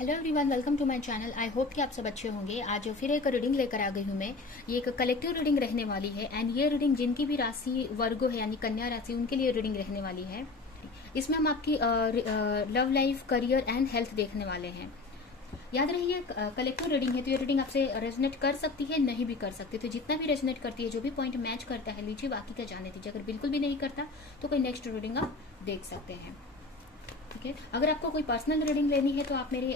Hello everyone, welcome to my channel. I hope कि आप सब अच्छे होंगे। आज फिर एक रीडिंग लेकर आ गई हूँ मैं। ये एक कलेक्टिव रीडिंग रहने वाली है एंड ये रीडिंग जिनकी भी राशि वर्गो है यानी कन्या राशि, उनके लिए रीडिंग रहने वाली है। इसमें हम आपकी love life, career and health देखने वाले हैं। याद रहिए, कलेक्टिव रीडिंग है तो ये रीडिंग आपसे रेजोनेट कर सकती है, नहीं भी कर सकती। तो जितना भी रेजोनेट करती है, जो भी पॉइंट मैच करता है लीजिए, बाकी का जाने दीजिए। अगर बिल्कुल भी नहीं करता तो कोई नेक्स्ट रीडिंग आप देख सकते हैं। ठीक है, अगर आपको कोई पर्सनल रीडिंग लेनी है तो आप मेरे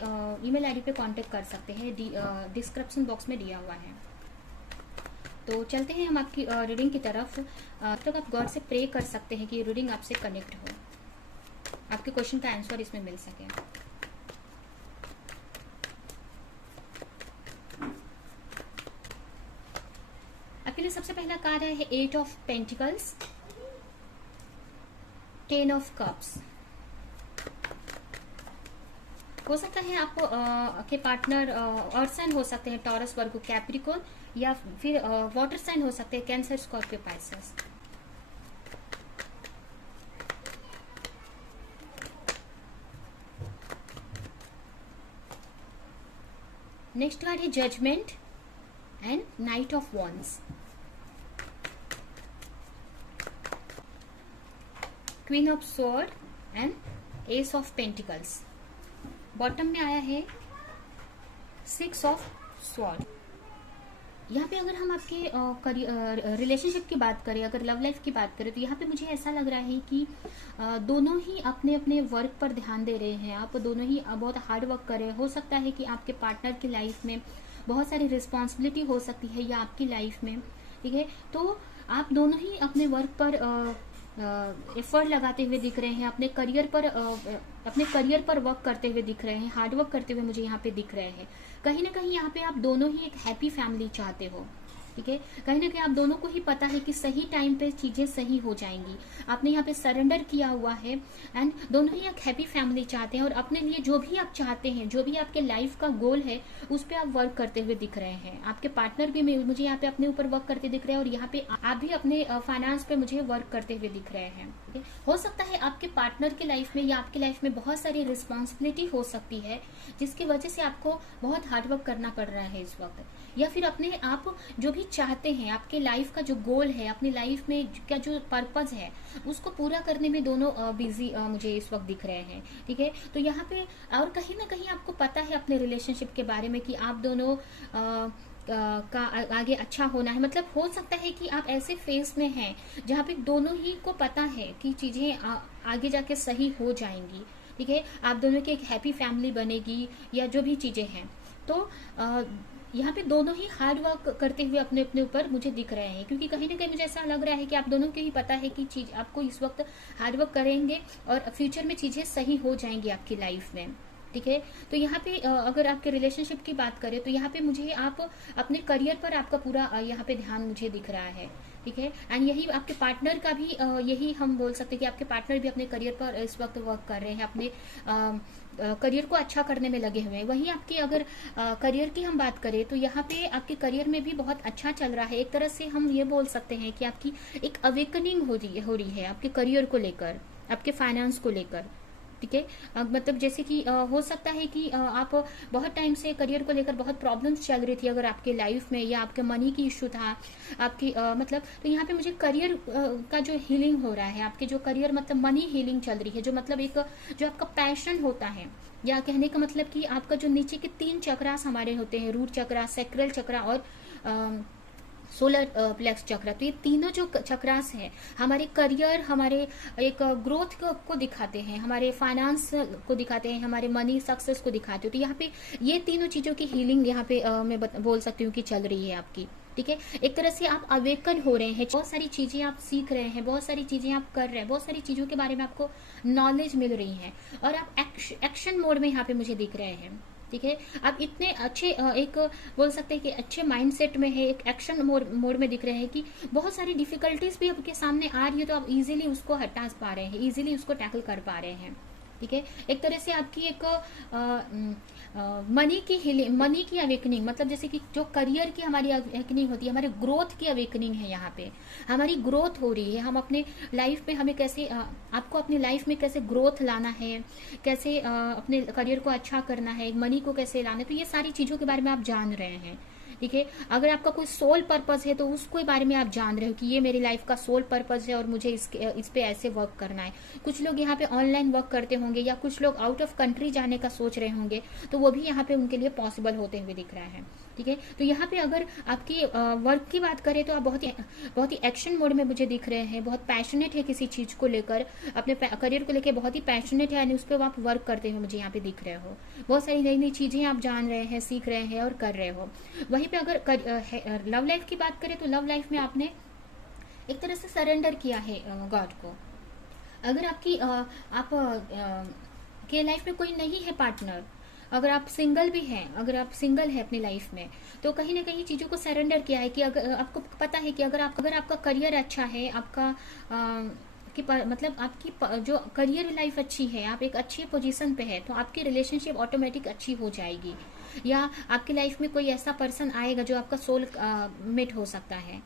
ईमेल आईडी पे कांटेक्ट कर सकते हैं, डिस्क्रिप्शन बॉक्स में दिया हुआ है। तो चलते हैं हम आपकी रीडिंग की तरफ। तब तक आप गॉड से प्रे कर सकते हैं कि रीडिंग आपसे कनेक्ट हो, आपके क्वेश्चन का आंसर इसमें मिल सके। आपके लिए सबसे पहला कार्ड है 8 ऑफ पेंटिकल्स, 10 ऑफ कप्स। हो सकता है आपको के पार्टनर अर्थ साइन हो सकते हैं, टॉरस, वर्गो, कैप्रिकॉर्न, या फिर वाटर साइन हो सकते हैं, cancer, Scorpio, Pisces. Next card है judgement and knight of wands, queen of sword and ace of pentacles. Bottom में आया है 6 ऑफ स्वॉर्ड। यहाँ पे अगर हम आपके रिलेशनशिप की बात करें, अगर लव लाइफ की बात करें, तो यहाँ पे मुझे ऐसा लग रहा है कि दोनों ही अपने अपने वर्क पर ध्यान दे रहे हैं। आप दोनों ही बहुत हार्ड वर्क कर रहे हैं। हो सकता है कि आपके पार्टनर की लाइफ में बहुत सारी रिस्पॉन्सिबिलिटी हो सकती है, या आपकी लाइफ में, ठीक है। तो आप दोनों ही अपने वर्क पर एफर्ट लगाते हुए दिख रहे हैं, अपने करियर पर वर्क करते हुए दिख रहे हैं, हार्ड वर्क करते हुए मुझे यहाँ पे दिख रहे हैं। कहीं ना कहीं यहाँ पे आप दोनों ही एक हैप्पी फैमिली चाहते हो, ठीक है। कहीं ना कहीं आप दोनों को ही पता है कि सही टाइम पे चीजें सही हो जाएंगी। आपने यहाँ पे सरेंडर किया हुआ है एंड दोनों ही एक हैप्पी फैमिली चाहते हैं, और अपने लिए जो भी आप चाहते हैं, जो भी आपके लाइफ का गोल है, उस पर आप वर्क करते हुए दिख रहे हैं। आपके पार्टनर भी मुझे यहाँ पे अपने ऊपर वर्क करते दिख रहे हैं, और यहाँ पे आप भी अपने फाइनेंस पे मुझे वर्क करते हुए दिख रहे हैं। हो सकता है आपके पार्टनर की लाइफ में या आपकी लाइफ में बहुत सारी रिस्पॉन्सिबिलिटी हो सकती है, जिसकी वजह से आपको बहुत हार्ड वर्क करना पड़ रहा है इस वक्त। या फिर अपने आप जो भी चाहते हैं, आपके लाइफ का जो गोल है, अपनी लाइफ में क्या जो पर्पज है, उसको पूरा करने में दोनों बिजी मुझे इस वक्त दिख रहे हैं, ठीक है। तो यहाँ पे और कहीं ना कहीं आपको पता है अपने रिलेशनशिप के बारे में कि आप दोनों का आगे अच्छा होना है। मतलब हो सकता है कि आप ऐसे फेज में हैं जहाँ पे दोनों ही को पता है कि चीजें आगे जाके सही हो जाएंगी, ठीक है। आप दोनों की एक हैप्पी फैमिली बनेगी, या जो भी चीजें हैं। तो यहाँ पे दोनों ही हार्ड वर्क करते हुए अपने अपने ऊपर मुझे दिख रहे हैं, क्योंकि कहीं ना कहीं मुझे ऐसा लग रहा है कि आप दोनों को ही पता है कि चीज आपको इस वक्त हार्ड वर्क करेंगे और फ्यूचर में चीजें सही हो जाएंगी आपकी लाइफ में, ठीक है। तो यहाँ पे अगर आपके रिलेशनशिप की बात करें तो यहाँ पे मुझे आप अपने करियर पर आपका पूरा यहाँ पे ध्यान मुझे दिख रहा है, ठीक है। एंड यही आपके पार्टनर का भी यही हम बोल सकते हैं कि आपके पार्टनर भी अपने करियर पर इस वक्त वर्क कर रहे हैं, अपने करियर को अच्छा करने में लगे हुए हैं। वहीं आपकी अगर करियर की हम बात करें तो यहाँ पे आपके करियर में भी बहुत अच्छा चल रहा है। एक तरह से हम ये बोल सकते हैं कि आपकी एक अवेकनिंग हो रही है आपके करियर को लेकर, आपके फाइनेंस को लेकर, ठीक है। मतलब जैसे कि हो सकता है कि आप बहुत टाइम से करियर को लेकर बहुत प्रॉब्लम्स चल रही थी अगर आपके लाइफ में, या आपके मनी की इशू था आपकी मतलब। तो यहाँ पे मुझे करियर का जो हीलिंग हो रहा है, आपके जो करियर मतलब मनी हीलिंग चल रही है, जो मतलब एक जो आपका पैशन होता है, या कहने का मतलब कि आपका जो नीचे के 3 चक्रास हमारे होते हैं, रूट चक्रा, सैक्रल चक्रा और सोलर प्लेक्स चक्र। तो ये तीनों जो चक्रास हैं हमारे करियर, हमारे एक ग्रोथ को दिखाते हैं, हमारे फाइनेंस को दिखाते हैं, हमारे मनी सक्सेस को दिखाते हैं। तो यहाँ पे ये तीनों चीजों की हीलिंग यहाँ पे मैं बोल सकती हूँ कि चल रही है आपकी, ठीक है। एक तरह से आप अवेकन हो रहे हैं, बहुत सारी चीजें आप सीख रहे हैं, बहुत सारी चीजें आप कर रहे हैं, बहुत सारी चीजों के बारे में आपको नॉलेज मिल रही है, और आप एक्शन मोड में यहाँ पे मुझे दिख रहे हैं, ठीक है। आप इतने अच्छे एक बोल सकते हैं कि अच्छे माइंडसेट में है, एक एक्शन मोड में दिख रहे हैं कि बहुत सारी डिफिकल्टीज भी आपके सामने आ रही है, तो आप इजीली उसको हटा पा रहे हैं, इजीली उसको टैकल कर पा रहे हैं, ठीक है। एक तरह से आपकी एक मनी की हीलिंग, मनी की अवेकनिंग, मतलब जैसे कि जो करियर की हमारी अवेकनिंग होती है, हमारे ग्रोथ की अवेकनिंग है, यहाँ पे हमारी ग्रोथ हो रही है। हम अपने लाइफ में हमें कैसे आपको अपनी लाइफ में कैसे ग्रोथ लाना है, कैसे अपने करियर को अच्छा करना है, मनी को कैसे लाना है, तो ये सारी चीज़ों के बारे में आप जान रहे हैं। ठीक है। अगर आपका कोई सोल पर्पस है तो उसके बारे में आप जान रहे हो कि ये मेरी लाइफ का सोल पर्पस है और मुझे इस पे ऐसे वर्क करना है। कुछ लोग यहाँ पे ऑनलाइन वर्क करते होंगे या कुछ लोग आउट ऑफ कंट्री जाने का सोच रहे होंगे, तो वो भी यहाँ पे उनके लिए पॉसिबल होते हुए दिख रहा है। ठीक है। तो यहाँ पे अगर आपकी वर्क की बात करें तो आप बहुत ही एक्शन मोड में मुझे दिख रहे हैं, बहुत पैशनेट है किसी चीज़ को लेकर, अपने करियर को लेकर बहुत ही पैशनेट है, यानी उस पर आप वर्क करते हुए मुझे यहाँ पे दिख रहे हो। बहुत सारी नई नई चीज़ें आप जान रहे हैं, सीख रहे हैं और कर रहे हो। वहीं पे अगर लव लाइफ की बात करें तो लव लाइफ में आपने एक तरह से सरेंडर किया है गॉड को। अगर आपकी आप के लाइफ में कोई नहीं है पार्टनर, अगर आप सिंगल भी हैं, अगर आप सिंगल है अपनी लाइफ में, तो कहीं ना कहीं चीज़ों को सरेंडर किया है कि अगर आपको पता है कि अगर आपका करियर अच्छा है, आपका मतलब आपकी जो करियर लाइफ अच्छी है, आप एक अच्छी पोजीशन पे है, तो आपकी रिलेशनशिप ऑटोमेटिक अच्छी हो जाएगी। या आपकी लाइफ में कोई ऐसा पर्सन आएगा जो आपका सोल मेट हो सकता है।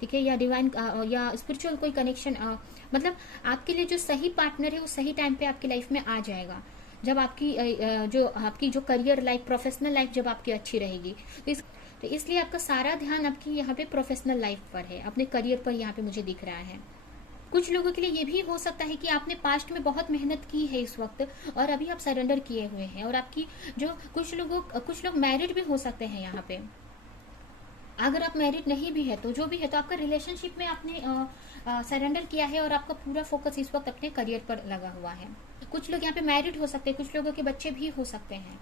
ठीक है। या डिवाइन या स्पिरिचुअल कोई कनेक्शन, मतलब आपके लिए जो सही पार्टनर है वो सही टाइम पे आपकी लाइफ में आ जाएगा, जब आपकी जो करियर लाइफ, प्रोफेशनल लाइफ जब आपकी अच्छी रहेगी। तो इसलिए आपका सारा ध्यान आपकी यहाँ पे प्रोफेशनल लाइफ पर है, अपने करियर पर यहाँ पे मुझे दिख रहा है। कुछ लोगों के लिए ये भी हो सकता है कि आपने पास्ट में बहुत मेहनत की है इस वक्त, और अभी आप सरेंडर किए हुए हैं, और आपकी जो कुछ लोग मैरिड भी हो सकते हैं यहाँ पे। अगर आप मैरिड नहीं भी है तो जो भी है, तो आपका रिलेशनशिप में आपने सरेंडर किया है और आपका पूरा फोकस इस वक्त अपने करियर पर लगा हुआ है। कुछ लोग यहाँ पे मैरिड हो सकते हैं, कुछ लोगों के बच्चे भी हो सकते हैं,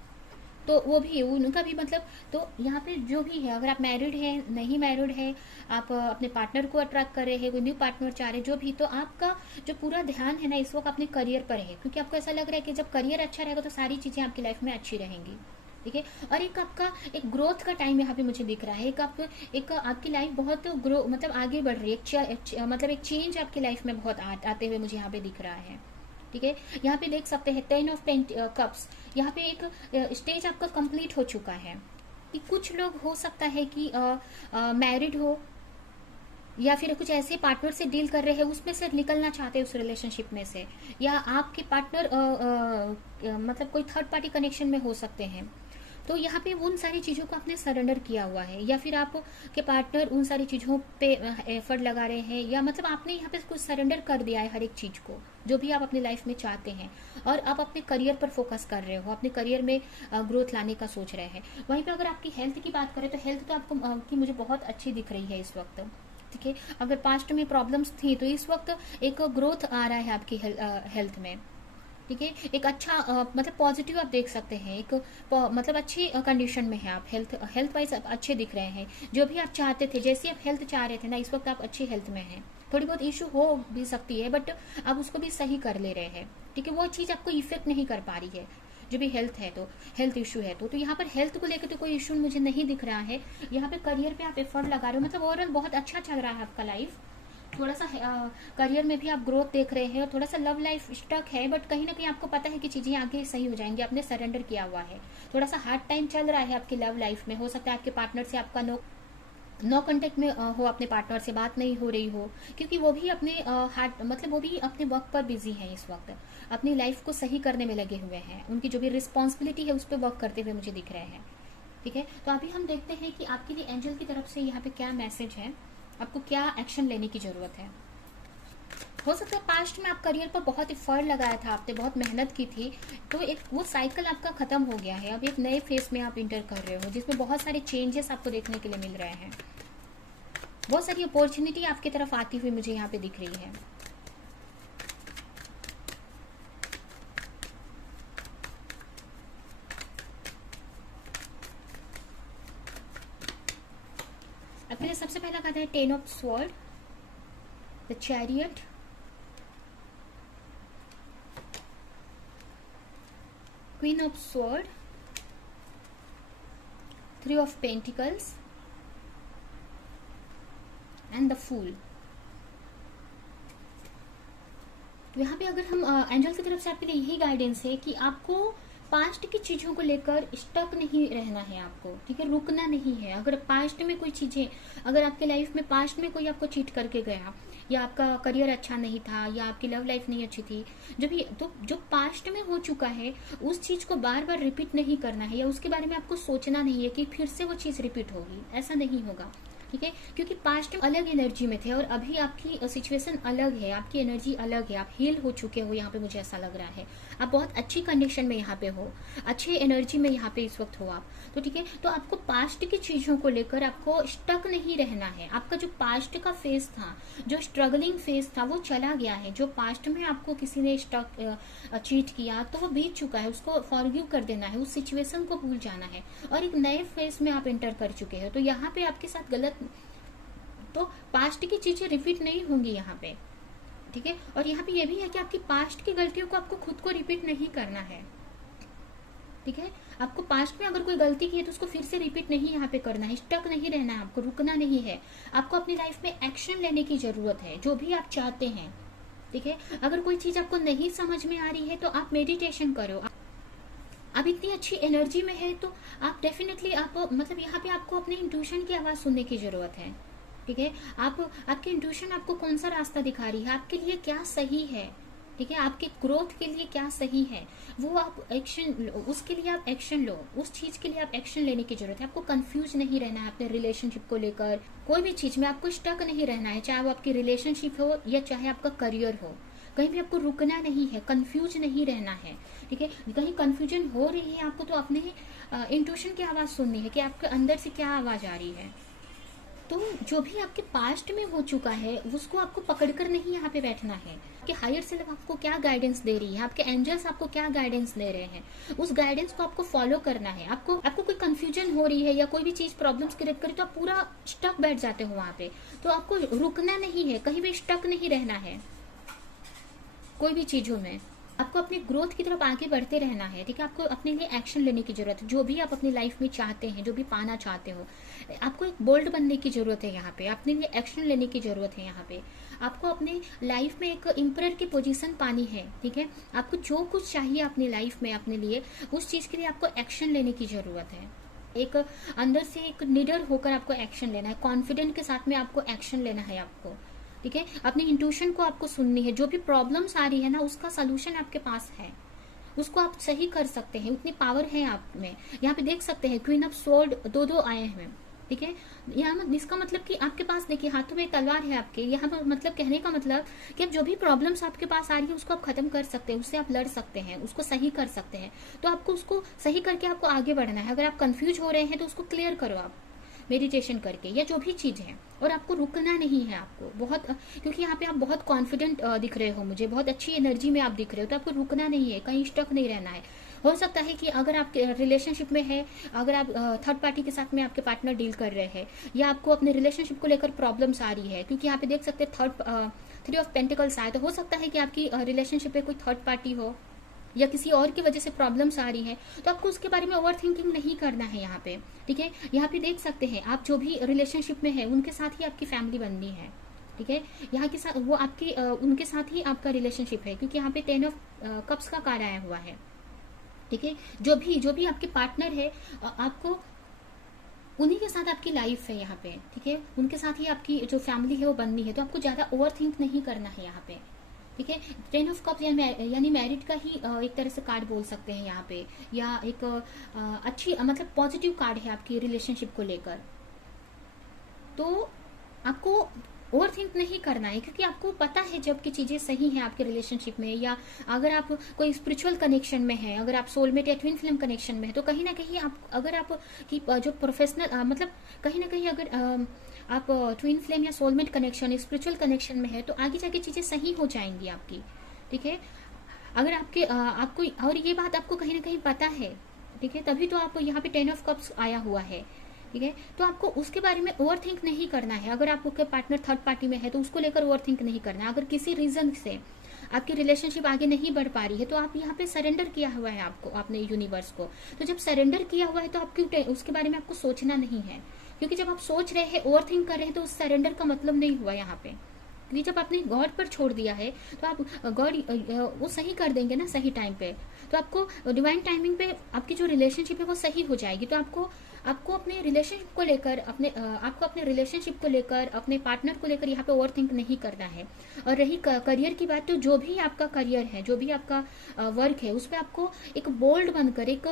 तो वो भी उनका भी मतलब, तो यहाँ पे जो भी है, अगर आप मैरिड हैं, नहीं मैरिड है, आप अपने पार्टनर को अट्रैक्ट कर रहे हैं, कोई न्यू पार्टनर चाह रहे, जो भी, तो आपका जो पूरा ध्यान है ना इस वक्त अपने करियर पर है, क्योंकि आपको ऐसा लग रहा है कि जब करियर अच्छा रहेगा तो सारी चीज़ें आपकी लाइफ में अच्छी रहेंगी। ठीक है। और एक आपका एक ग्रोथ का टाइम यहाँ पे मुझे दिख रहा है, एक आपकी लाइफ बहुत ग्रो मतलब आगे बढ़ रही है, मतलब एक चेंज आपकी लाइफ में बहुत आते हुए मुझे यहाँ पे दिख रहा है। ठीक है। यहाँ पे देख सकते हैं 10 ऑफ कप्स, यहाँ पे एक स्टेज आपका कंप्लीट हो चुका है। कि कुछ लोग हो सकता है कि मैरिड हो, या फिर कुछ ऐसे पार्टनर से डील कर रहे हैं, उसमें से निकलना चाहते हैं उस रिलेशनशिप में से, या आपके पार्टनर मतलब कोई थर्ड पार्टी कनेक्शन में हो सकते हैं। तो यहाँ पे उन सारी चीज़ों को आपने सरेंडर किया हुआ है, या फिर आप के पार्टनर उन सारी चीज़ों पे एफर्ट लगा रहे हैं, या मतलब आपने यहाँ पे कुछ सरेंडर कर दिया है हर एक चीज़ को जो भी आप अपनी लाइफ में चाहते हैं, और आप अपने करियर पर फोकस कर रहे हो, अपने करियर में ग्रोथ लाने का सोच रहे हैं। वहीं पे अगर आपकी हेल्थ की बात करें तो हेल्थ तो आपको की मुझे बहुत अच्छी दिख रही है इस वक्त। ठीक है। अगर पास्ट में प्रॉब्लम्स थी तो इस वक्त एक ग्रोथ आ रहा है आपकी हेल्थ में। ठीक है। एक अच्छा मतलब पॉजिटिव आप देख सकते हैं, एक मतलब अच्छी कंडीशन में है आप, हेल्थ वाइज आप अच्छे दिख रहे हैं। जो भी आप चाहते थे, जैसी आप हेल्थ चाह रहे थे ना, इस वक्त आप अच्छी हेल्थ में हैं। थोड़ी बहुत इशू हो भी सकती है, बट आप उसको भी सही कर ले रहे हैं। ठीक है। वो चीज़ आपको इफेक्ट नहीं कर पा रही है, जो भी हेल्थ है, तो हेल्थ इशू है तो यहाँ पर हेल्थ को लेकर तो कोई इशू मुझे नहीं दिख रहा है। यहाँ पे करियर पे आप एफर्ट लगा रहे हो, मतलब ओवरऑल बहुत अच्छा चल रहा है आपका लाइफ। थोड़ा सा करियर में भी आप ग्रोथ देख रहे हैं, और थोड़ा सा लव लाइफ स्टक है, बट कहीं ना कहीं आपको पता है कि चीज़ें आगे सही हो जाएंगी, आपने सरेंडर किया हुआ है। थोड़ा सा हार्ड टाइम चल रहा है आपकी लव लाइफ में, हो सकता है आपके पार्टनर से आपका नो कांटेक्ट में हो, अपने पार्टनर से बात नहीं हो रही हो, क्योंकि वो भी अपने मतलब वो भी अपने वर्क पर बिजी हैं इस वक्त, अपनी लाइफ को सही करने में लगे हुए हैं, उनकी जो भी रिस्पॉन्सिबिलिटी है उस पर वर्क करते हुए मुझे दिख रहे हैं। ठीक है। तो अभी हम देखते हैं कि आपके लिए एंजल की तरफ से यहाँ पे क्या मैसेज है, आपको क्या एक्शन लेने की जरूरत है। हो सकता है पास्ट में आप करियर पर बहुत एफर्ट लगाया था, आपने बहुत मेहनत की थी, तो एक वो साइकिल आपका खत्म हो गया है। अब एक नए फेज में आप इंटर कर रहे हो, जिसमें बहुत सारे चेंजेस आपको देखने के लिए मिल रहे हैं, बहुत सारी अपॉर्चुनिटी आपकी तरफ आती हुई मुझे यहाँ पे दिख रही है। अपने सबसे पहला कार्ड है 10 of sword, the chariot, queen of sword, 3 of pentacles and the fool. तो यहाँ पे अगर हम एंजल की तरफ से आपके लिए यही गाइडेंस है कि आपको पास्ट की चीजों को लेकर स्टक नहीं रहना है आपको, ठीक है, रुकना नहीं है। अगर पास्ट में कोई चीजें, अगर आपके लाइफ में पास्ट में कोई आपको चीट करके गया, या आपका करियर अच्छा नहीं था, या आपकी लव लाइफ नहीं अच्छी थी, जो भी, तो जो पास्ट में हो चुका है उस चीज को बार बार रिपीट नहीं करना है, या उसके बारे में आपको सोचना नहीं है कि फिर से वो चीज रिपीट होगी, ऐसा नहीं होगा, ठीक है। क्योंकि पास्ट में अलग एनर्जी में थे और अभी आपकी सिचुएशन अलग है, आपकी एनर्जी अलग है, आप हील हो चुके हो, यहाँ पे मुझे ऐसा लग रहा है। आप बहुत अच्छी कंडीशन में यहाँ पे हो, अच्छे एनर्जी में यहाँ पे इस वक्त हो आप, तो ठीक है। तो आपको पास्ट की चीजों को लेकर आपको स्टक नहीं रहना है। आपका जो पास्ट का फेज था, जो स्ट्रगलिंग फेज था, वो चला गया है। जो पास्ट में आपको किसी ने चीट किया तो वो बीत चुका है, उसको फॉरगिव कर देना है, उस सिचुएशन को भूल जाना है और एक नए फेज में आप एंटर कर चुके हैं। तो यहाँ पे आपके साथ गलत, तो पास्ट की चीजें रिपीट नहीं होंगी यहाँ पे, ठीक है। और यहाँ पे ये भी है कि आपकी पास्ट की गलतियों को आपको खुद को रिपीट नहीं करना है, ठीक है। आपको पास्ट में अगर कोई गलती की है तो उसको फिर से रिपीट नहीं यहाँ पे करना है, स्टक नहीं रहना है, आपको रुकना नहीं है। आपको अपनी लाइफ में एक्शन लेने की जरूरत है, जो भी आप चाहते हैं, ठीक है। अगर कोई चीज आपको नहीं समझ में आ रही है तो आप मेडिटेशन करो। आप इतनी अच्छी एनर्जी में है तो आप डेफिनेटली, आप मतलब यहाँ पे आपको अपने इंट्यूशन की आवाज सुनने की जरूरत है, ठीक है। आपकी इंट्यूशन आपको कौन सा रास्ता दिखा रही है, आपके लिए क्या सही है, ठीक है, आपके ग्रोथ के लिए क्या सही है, वो आप एक्शन, उसके लिए आप एक्शन लो, उस चीज के लिए आप एक्शन लेने की जरूरत है। आपको कंफ्यूज नहीं रहना है अपने रिलेशनशिप को लेकर, कोई भी चीज में आपको स्टक नहीं रहना है, चाहे वो आपकी रिलेशनशिप हो या चाहे आपका करियर हो, कहीं भी आपको रुकना नहीं है, कंफ्यूज नहीं रहना है, ठीक है। कहीं कंफ्यूजन हो रही है आपको तो अपने इंट्यूशन की आवाज सुननी है कि आपके अंदर से क्या आवाज आ रही है। तो जो भी आपके पास्ट में हो चुका है उसको आपको पकड़कर नहीं यहाँ पे बैठना है कि हायर सेल्फ आपको क्या गाइडेंस दे रही है, आपके एंजल्स आपको क्या गाइडेंस दे रहे हैं, उस गाइडेंस को आपको फॉलो करना है। आपको कोई कंफ्यूजन हो रही है या कोई भी चीज प्रॉब्लम्स क्रिएट करे तो आप पूरा स्टक बैठ जाते हो वहां पे। तो आपको रुकना नहीं है, कहीं भी स्टक नहीं रहना है कोई भी चीजों में। आपको अपनी ग्रोथ की तरफ आगे बढ़ते रहना है, ठीक है। आपको अपने लिए एक्शन लेने की जरूरत है, जो भी आप अपनी लाइफ में चाहते हैं, जो भी पाना चाहते हो, आपको एक बोल्ड बनने की जरूरत है यहाँ पे, अपने लिए एक्शन लेने की जरूरत है यहाँ पे। आपको अपने लाइफ में एक एम्परर की पोजीशन पानी है, ठीक है। आपको जो कुछ चाहिए अपनी लाइफ में अपने लिए, उस चीज के लिए आपको एक्शन लेने की जरूरत है। एक अंदर से एक निडर होकर आपको एक्शन लेना है, कॉन्फिडेंट के साथ में आपको एक्शन लेना है आपको, ठीक है। अपनी इंट्यूशन को आपको सुननी है, जो भी प्रॉब्लम्स आ रही है ना उसका सोल्यूशन आपके पास है, उसको आप सही कर सकते हैं, उतनी पावर है आप में। यहाँ पे देख सकते हैं क्वीन ऑफ स्वॉर्ड दो आए हैं, ठीक है। यहाँ इसका मतलब कि आपके पास देखिए हाथों में तलवार है आपके, यहाँ पर मतलब कहने का मतलब कि अब जो भी प्रॉब्लम्स आपके पास आ रही है उसको आप खत्म कर सकते हैं, उससे आप लड़ सकते हैं, उसको सही कर सकते हैं। तो आपको उसको सही करके आपको आगे बढ़ना है। अगर आप कंफ्यूज हो रहे हैं तो उसको क्लियर करो आप मेडिटेशन करके, या जो भी चीज है। और आपको रुकना नहीं है आपको बहुत, क्योंकि यहाँ पे आप बहुत कॉन्फिडेंट दिख रहे हो मुझे, बहुत अच्छी एनर्जी में आप दिख रहे हो, तो आपको रुकना नहीं है, कहीं स्टक नहीं रहना है। हो सकता है कि अगर आप रिलेशनशिप में है, अगर आप थर्ड पार्टी के साथ में आपके पार्टनर डील कर रहे हैं, या आपको अपने रिलेशनशिप को लेकर प्रॉब्लम्स आ रही है, क्योंकि यहाँ पे देख सकते हैं थ्री ऑफ पेंटिकल्स आए, तो हो सकता है कि आपकी रिलेशनशिप में कोई थर्ड पार्टी हो या किसी और की वजह से प्रॉब्लम्स आ रही है, तो आपको उसके बारे में ओवर थिंकिंग नहीं करना है यहाँ पे, ठीक है। यहाँ पे देख सकते हैं आप जो भी रिलेशनशिप में है उनके साथ ही आपकी फैमिली बननी है, ठीक है। यहाँ के साथ वो आपकी उनके साथ ही आपका रिलेशनशिप है, क्योंकि यहाँ पे 10 ऑफ कप्स का कार्ड आया हुआ है, ठीक है। जो भी आपके पार्टनर है आपको उन्हीं के साथ आपकी लाइफ है यहाँ पे, ठीक है। उनके साथ ही आपकी जो फैमिली है वो बननी है, तो आपको ज्यादा ओवर थिंक नहीं करना है यहाँ पे, ठीक है। 10 ऑफ कप्स यानी मैरिड का ही एक तरह से कार्ड बोल सकते हैं यहाँ पे, या एक अच्छी मतलब पॉजिटिव कार्ड है आपकी रिलेशनशिप को लेकर। तो आपको ओवर थिंक नहीं करना है, क्योंकि आपको पता है जब की चीजें सही हैं आपके रिलेशनशिप में, या अगर आप कोई स्पिरिचुअल कनेक्शन में है, अगर आप सोलमेट या ट्विन फ्लेम कनेक्शन में है, तो कहीं ना कहीं आप अगर आप की जो प्रोफेशनल मतलब कहीं ना कहीं अगर आप ट्विन फ्लेम या सोलमेट कनेक्शन स्पिरिचुअल कनेक्शन में है, तो आगे जाके चीजें सही हो जाएंगी आपकी, ठीक है। अगर आपको और ये बात आपको कहीं ना कहीं पता है, ठीक है, तभी तो आप यहाँ पे 10 ऑफ कप्स आया हुआ है, ठीक है। तो आपको उसके बारे में ओवर थिंक नहीं करना है। अगर आपके पार्टनर थर्ड पार्टी में है तो उसको लेकर ओवर थिंक नहीं करना है। अगर किसी रीजन से आपकी रिलेशनशिप आगे नहीं बढ़ पा रही है तो आप यहाँ पे सरेंडर किया हुआ है आपको अपने यूनिवर्स को। तो जब सरेंडर किया हुआ है तो आप क्यों उसके बारे में आपको सोचना नहीं है, क्योंकि जब आप सोच रहे हैं ओवर थिंक कर रहे हैं तो उस सरेंडर का मतलब नहीं हुआ यहाँ पे, क्योंकि जब आपने गॉड पर छोड़ दिया है तो आप गॉड वो सही कर देंगे ना सही टाइम पे, तो आपको डिवाइन टाइमिंग पे आपकी जो रिलेशनशिप है वो सही हो जाएगी। तो आपको आपको अपने रिलेशनशिप को लेकर आपको अपने रिलेशनशिप को लेकर अपने पार्टनर को लेकर यहाँ पे ओवर थिंक नहीं करना है। और रही करियर की बात, तो जो भी आपका करियर है, जो भी आपका वर्क है, उस पर आपको एक बोल्ड बनकर एक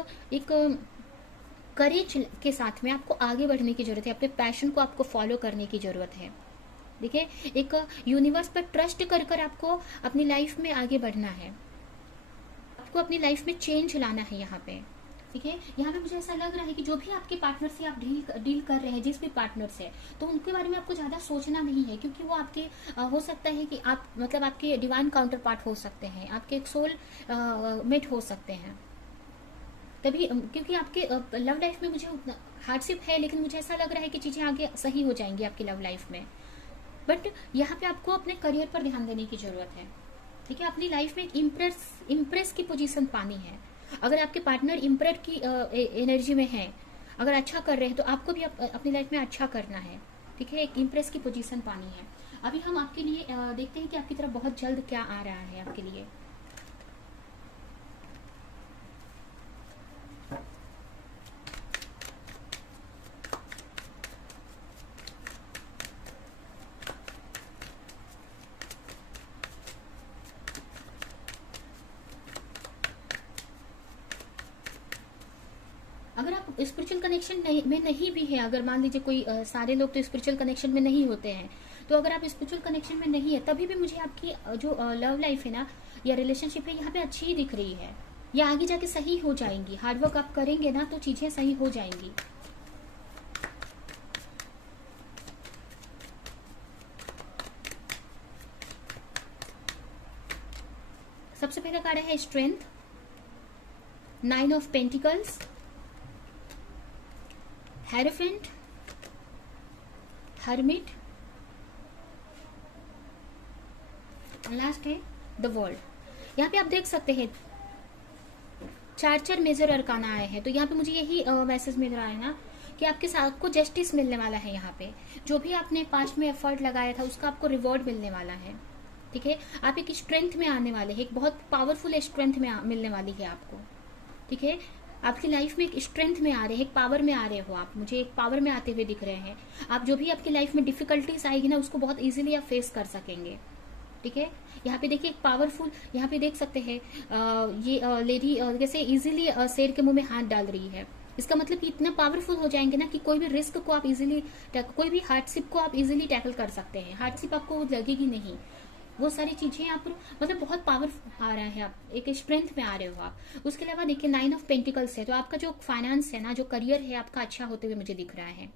करेज के साथ में आपको आगे बढ़ने की जरूरत है। अपने पैशन को आपको फॉलो करने की जरूरत है। देखिए, एक यूनिवर्स पर ट्रस्ट कर कर आपको अपनी लाइफ में आगे बढ़ना है, आपको अपनी लाइफ में चेंज लाना है यहाँ पे। ठीक है, यहाँ पे मुझे ऐसा लग रहा है कि जो भी आपके पार्टनर से आप डील कर रहे हैं, जिस भी पार्टनर से, तो उनके बारे में आपको ज़्यादा सोचना नहीं है, क्योंकि वो आपके हो सकता है कि आप मतलब आपके डिवाइन काउंटर पार्ट हो सकते हैं, आपके एक सोल मेट हो सकते हैं। तभी क्योंकि आपके लव लाइफ में मुझे हार्डशिप है, लेकिन मुझे ऐसा लग रहा है कि चीज़ें आगे सही हो जाएंगी आपकी लव लाइफ में। बट यहाँ पे आपको अपने करियर पर ध्यान देने की जरूरत है। ठीक है, अपनी लाइफ में एक इम्प्रेस की पोजीशन पानी है। अगर आपके पार्टनर इम्प्रेस की एनर्जी में है, अगर अच्छा कर रहे हैं, तो आपको भी अपनी लाइफ में अच्छा करना है। ठीक है, एक इम्प्रेस की पोजीशन पानी है। अभी हम आपके लिए देखते हैं कि आपकी तरफ बहुत जल्द क्या आ रहा है आपके लिए। अगर आप स्पिरिचुअल कनेक्शन में नहीं भी है, अगर मान लीजिए कोई सारे लोग तो स्पिरिचुअल कनेक्शन में नहीं होते हैं, तो अगर आप स्पिरिचुअल कनेक्शन में नहीं है, तभी भी मुझे आपकी जो लव लाइफ है ना, या रिलेशनशिप है, यहाँ पे अच्छी ही दिख रही है। या आगे जाके सही हो जाएंगी। हार्डवर्क आप करेंगे ना तो चीजें सही हो जाएंगी। सबसे पहला कार्ड है strength, 9 of pentacles, hierophant, hermit, last है द वर्ल्ड। यहाँ पे आप देख सकते हैं 4 मेजर अरकाना आए हैं। तो यहाँ पे मुझे यही मैसेज मिल रहा है ना कि आपके साथ को जस्टिस मिलने वाला है। यहाँ पे जो भी आपने पास्ट में एफर्ट लगाया था उसका आपको रिवॉर्ड मिलने वाला है। ठीक है, आप एक स्ट्रेंथ में आने वाले हैं, एक बहुत पावरफुल स्ट्रेंथ में मिलने वाली है आपको। ठीक है, आपकी लाइफ में एक स्ट्रेंथ में आ रहे हैं, एक पावर में आ रहे हो आप। मुझे एक पावर में आते हुए दिख रहे हैं। आप जो भी आपकी लाइफ में डिफिकल्टीज आएगी ना, उसको बहुत इजीली आप फेस कर सकेंगे। ठीक है, यहाँ पे देखिए एक पावरफुल, यहाँ पे देख सकते हैं ये लेडी जैसे इजीली शेर के मुंह में हाथ डाल रही है। इसका मतलब कि इतना पावरफुल हो जाएंगे ना कि कोई भी रिस्क को आप इजीली, कोई भी हार्डशिप को आप इजीली टैकल कर सकते हैं। हार्डशिप आपको लगेगी नहीं, वो सारी चीजें आप मतलब बहुत पावर आ रहा है, आप एक स्ट्रेंथ में आ रहे हो आप। उसके अलावा देखिए 9 ऑफ पेंटिकल्स है, तो आपका जो फाइनेंस है ना, जो करियर है आपका अच्छा होते हुए मुझे दिख रहा है।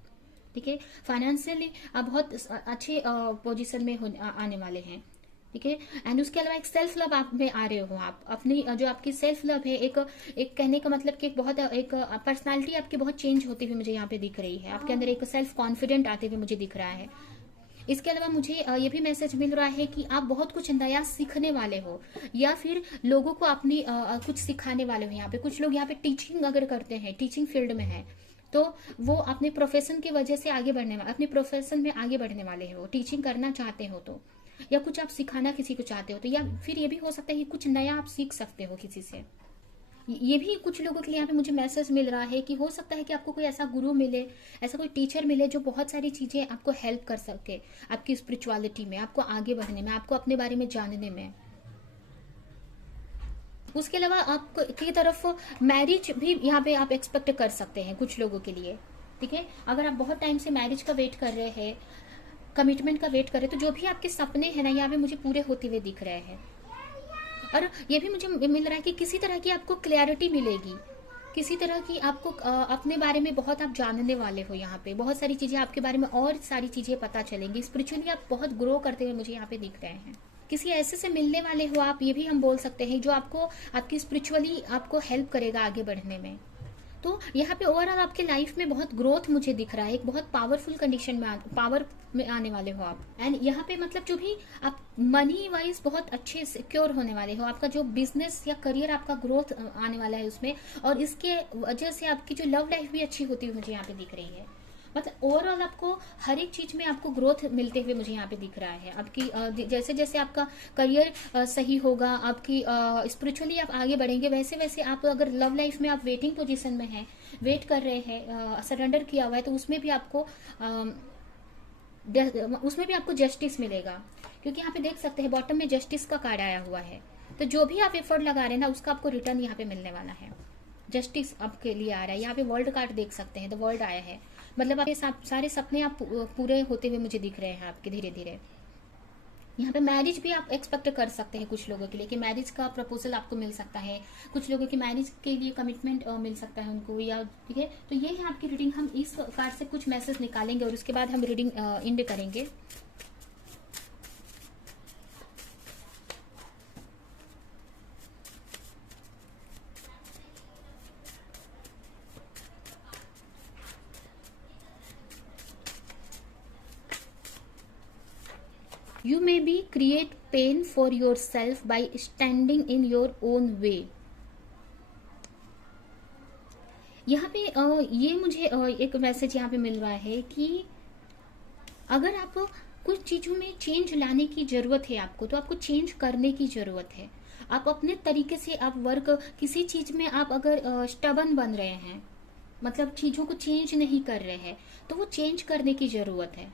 ठीक है, फाइनेंशियली आप बहुत अच्छे पोजीशन में आने वाले हैं। ठीक है, एंड उसके अलावा एक सेल्फ लव आप में आ रहे हो। आप अपनी जो आपकी सेल्फ लव है, एक कहने का मतलब कि एक पर्सनालिटी आपकी बहुत चेंज होती हुई मुझे यहाँ पे दिख रही है। आपके अंदर एक सेल्फ कॉन्फिडेंट आते हुए मुझे दिख रहा है। इसके अलावा मुझे ये भी मैसेज मिल रहा है कि आप बहुत कुछ नया सीखने वाले हो, या फिर लोगों को अपनी कुछ सिखाने वाले हो। यहाँ पे कुछ लोग यहाँ पे टीचिंग अगर करते हैं, टीचिंग फील्ड में है, तो वो अपने प्रोफेशन की वजह से आगे बढ़ने वाले, अपने प्रोफेशन में आगे बढ़ने वाले हो। टीचिंग करना चाहते हो तो, या कुछ आप सिखाना किसी को चाहते हो तो, या फिर ये भी हो सकता है कि कुछ नया आप सीख सकते हो किसी से। ये भी कुछ लोगों के लिए यहाँ पे मुझे मैसेज मिल रहा है कि हो सकता है कि आपको कोई ऐसा गुरु मिले, ऐसा कोई टीचर मिले जो बहुत सारी चीजें आपको हेल्प कर सके आपकी स्पिरिचुअलिटी में, आपको आगे बढ़ने में, आपको अपने बारे में जानने में। उसके अलावा आपको की तरफ मैरिज भी यहाँ पे आप एक्सपेक्ट कर सकते हैं कुछ लोगों के लिए। ठीक है, अगर आप बहुत टाइम से मैरिज का वेट कर रहे हैं, कमिटमेंट का वेट कर रहे हैं, तो जो भी आपके सपने हैं ना, यहाँ पे मुझे पूरे होते हुए दिख रहे हैं। और ये भी मुझे मिल रहा है कि किसी तरह की आपको क्लैरिटी मिलेगी, किसी तरह की आपको अपने बारे में बहुत आप जानने वाले हो। यहाँ पे बहुत सारी चीजें आपके बारे में और सारी चीजें पता चलेंगी। स्पिरिचुअली आप बहुत ग्रो करते हुए मुझे यहाँ पे दिख रहे हैं। किसी ऐसे से मिलने वाले हो आप, ये भी हम बोल सकते हैं, जो आपको आपकी स्पिरिचुअली आपको हेल्प करेगा आगे बढ़ने में। तो यहाँ पे ओवरऑल आपके लाइफ में बहुत ग्रोथ मुझे दिख रहा है, एक बहुत पावरफुल कंडीशन में पावर में आने वाले हो आप। एंड यहाँ पे मतलब जो भी आप मनी वाइज बहुत अच्छे सिक्योर होने वाले हो। आपका जो बिजनेस या करियर आपका ग्रोथ आने वाला है उसमें, और इसके वजह से आपकी जो लव लाइफ भी अच्छी होती हुई मुझे यहाँ पे दिख रही है। मतलब ओवरऑल आपको हर एक चीज में आपको ग्रोथ मिलते हुए मुझे यहाँ पे दिख रहा है। आपकी जैसे जैसे आपका करियर सही होगा, आपकी स्पिरिचुअली आप आगे बढ़ेंगे, वैसे वैसे आप अगर लव लाइफ में आप वेटिंग पोजीशन में हैं, वेट कर रहे हैं, सरेंडर किया हुआ है, तो उसमें भी आपको जस्टिस मिलेगा। क्योंकि यहाँ पे देख सकते हैं बॉटम में जस्टिस का कार्ड आया हुआ है। तो जो भी आप एफर्ट लगा रहे हैं ना, उसका आपको रिटर्न यहाँ पे मिलने वाला है। जस्टिस आपके लिए आ रहा है। यहाँ पे वर्ल्ड कार्ड देख सकते हैं, द वर्ल्ड आया है। मतलब आपके सारे सपने आप पूरे होते हुए मुझे दिख रहे हैं आपके धीरे धीरे। यहाँ पे मैरिज भी आप एक्सपेक्ट कर सकते हैं कुछ लोगों के लिए, कि मैरिज का प्रपोजल आपको मिल सकता है। कुछ लोगों की मैरिज के लिए कमिटमेंट मिल सकता है उनको, या ठीक है। तो ये है आपकी रीडिंग। हम इस कार्ड से कुछ मैसेज निकालेंगे और उसके बाद हम रीडिंग एंड करेंगे। You may be create pain for yourself by standing in your own way. यहाँ पे ये मुझे एक मैसेज यहाँ पे मिल रहा है कि अगर आप कुछ चीजों में चेंज लाने की जरूरत है आपको, तो आपको चेंज करने की जरूरत है। आप अपने तरीके से आप वर्क, किसी चीज में आप अगर स्टबन बन रहे हैं, मतलब चीजों को चेंज नहीं कर रहे हैं, तो वो चेंज करने की जरूरत है,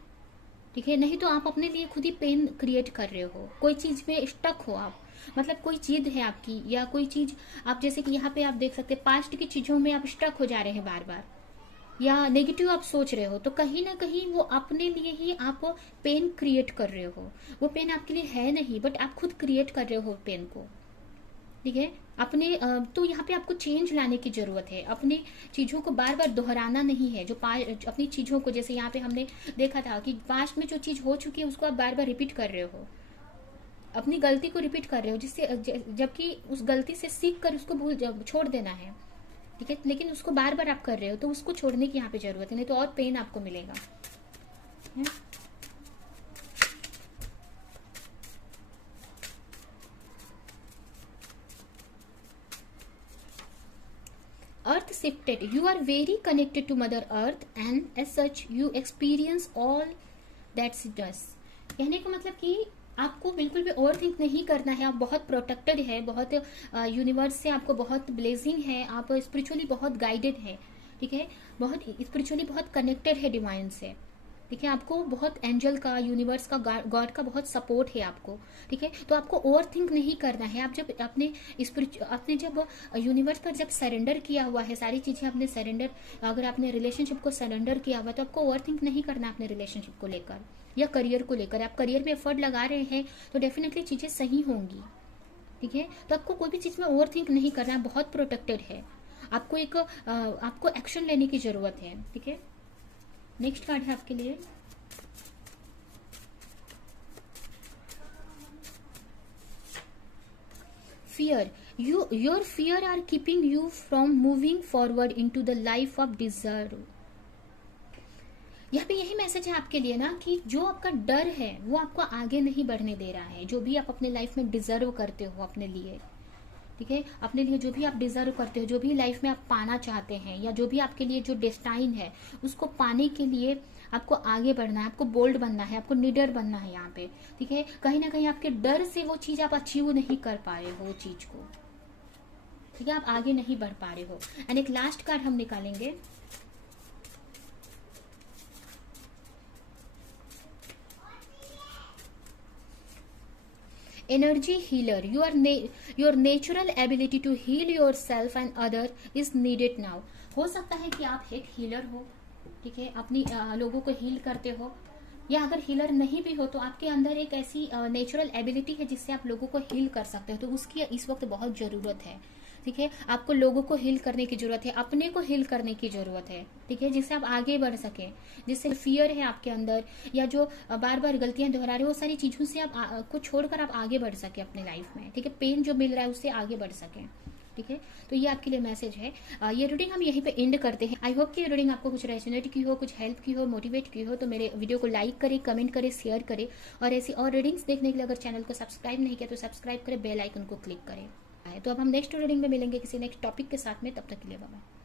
ठीक है। नहीं तो आप अपने लिए खुद ही पेन क्रिएट कर रहे हो। कोई चीज में स्टक हो आप, मतलब कोई जिद है आपकी, या कोई चीज आप, जैसे कि यहाँ पे आप देख सकते हैं पास्ट की चीजों में आप स्टक हो जा रहे हैं बार बार, या नेगेटिव आप सोच रहे हो, तो कहीं ना कहीं वो अपने लिए ही आप पेन क्रिएट कर रहे हो। वो पेन आपके लिए है नहीं, बट आप खुद क्रिएट कर रहे हो पेन को, ठीक है। अपने तो यहाँ पे आपको चेंज लाने की जरूरत है। अपनी चीजों को बार बार दोहराना नहीं है। जो अपनी चीजों को, जैसे यहाँ पे हमने देखा था कि पास्ट में जो चीज हो चुकी है उसको आप बार बार रिपीट कर रहे हो, अपनी गलती को रिपीट कर रहे हो, जिससे जबकि उस गलती से सीख कर उसको छोड़ देना है, ठीक है। लेकिन उसको बार बार आप कर रहे हो, तो उसको छोड़ने की यहाँ पे जरूरत है, नहीं तो और पेन आपको मिलेगा। Earth shifted. You are very connected to Mother Earth and as such you experience all that she does. कहने का मतलब कि आपको बिल्कुल भी ओवर थिंक नहीं करना है। आप बहुत प्रोटेक्टेड है, बहुत यूनिवर्स से आपको बहुत ब्लेसिंग है, आप स्पिरिचुअली बहुत गाइडेड है, ठीक है। बहुत स्पिरिचुअली बहुत कनेक्टेड है डिवाइन से, ठीक है। आपको बहुत एंजल का, यूनिवर्स का, गॉड का बहुत सपोर्ट है आपको, ठीक है। तो आपको ओवर थिंक नहीं करना है। आप जब अपने जब यूनिवर्स पर जब सरेंडर किया हुआ है, सारी चीजें आपने सरेंडर, अगर आपने रिलेशनशिप को सरेंडर किया हुआ, तो आपको ओवर थिंक नहीं करना अपने रिलेशनशिप को लेकर या करियर को लेकर। आप करियर में एफर्ट लगा रहे हैं तो डेफिनेटली चीजें सही होंगी, ठीक है। तो आपको कोई भी चीज में ओवर थिंक नहीं करना है। बहुत प्रोटेक्टेड है। आपको एक्शन लेने की जरूरत है, ठीक है। नेक्स्ट कार्ड है आपके लिए fear. Your fear are keeping you from moving forward into the life of deserve. यहाँ पे यही मैसेज है आपके लिए ना, कि जो आपका डर है वो आपको आगे नहीं बढ़ने दे रहा है। जो भी आप अपने लाइफ में डिजर्व करते हो अपने लिए, ठीक है, अपने लिए जो भी आप डिजर्व करते हो, जो भी लाइफ में आप पाना चाहते हैं, या जो भी आपके लिए जो डेस्टाइन है, उसको पाने के लिए आपको आगे बढ़ना है, आपको बोल्ड बनना है, आपको लीडर बनना है यहाँ पे, ठीक है। कहीं ना कहीं आपके डर से वो चीज आप अचीव नहीं कर पा रहे हो, वो चीज को, ठीक है, आप आगे नहीं बढ़ पा रहे हो। एंड एक लास्ट कार्ड हम निकालेंगे। Energy healer. Your natural ability to heal yourself and other is needed now. हो सकता है कि आप एक हीलर हो, ठीक है, अपनी लोगों को हील करते हो, या अगर हीलर नहीं भी हो तो आपके अंदर एक ऐसी नेचुरल एबिलिटी है जिससे आप लोगों को हील कर सकते हो। तो उसकी इस वक्त बहुत जरूरत है, ठीक है। आपको लोगों को हील करने की जरूरत है, अपने को हील करने की जरूरत है, ठीक है, जिससे आप आगे बढ़ सके। जिससे फियर है आपके अंदर, या जो बार बार गलतियां दोहरा रहे हो, वो सारी चीजों से आप को छोड़कर आप आगे बढ़ सके अपने लाइफ में, ठीक है। पेन जो मिल रहा है उससे आगे बढ़ सके, ठीक है। तो ये आपके लिए मैसेज है। ये रीडिंग हम यहीं पे एंड करते हैं। आई होप कि ये रीडिंग आपको कुछ रेजोनेट की हो, कुछ हेल्प की हो, मोटिवेट की हो। तो मेरे वीडियो को लाइक करें, कमेंट करें, शेयर करें, और ऐसी और रीडिंग्स देखने के लिए अगर चैनल को सब्सक्राइब नहीं किया तो सब्सक्राइब करें, बेल आइकन को क्लिक करें। तो अब हम नेक्स्ट रीडिंग में मिलेंगे किसी नेक्स्ट टॉपिक के साथ में। तब तक के लिए बाय बाय।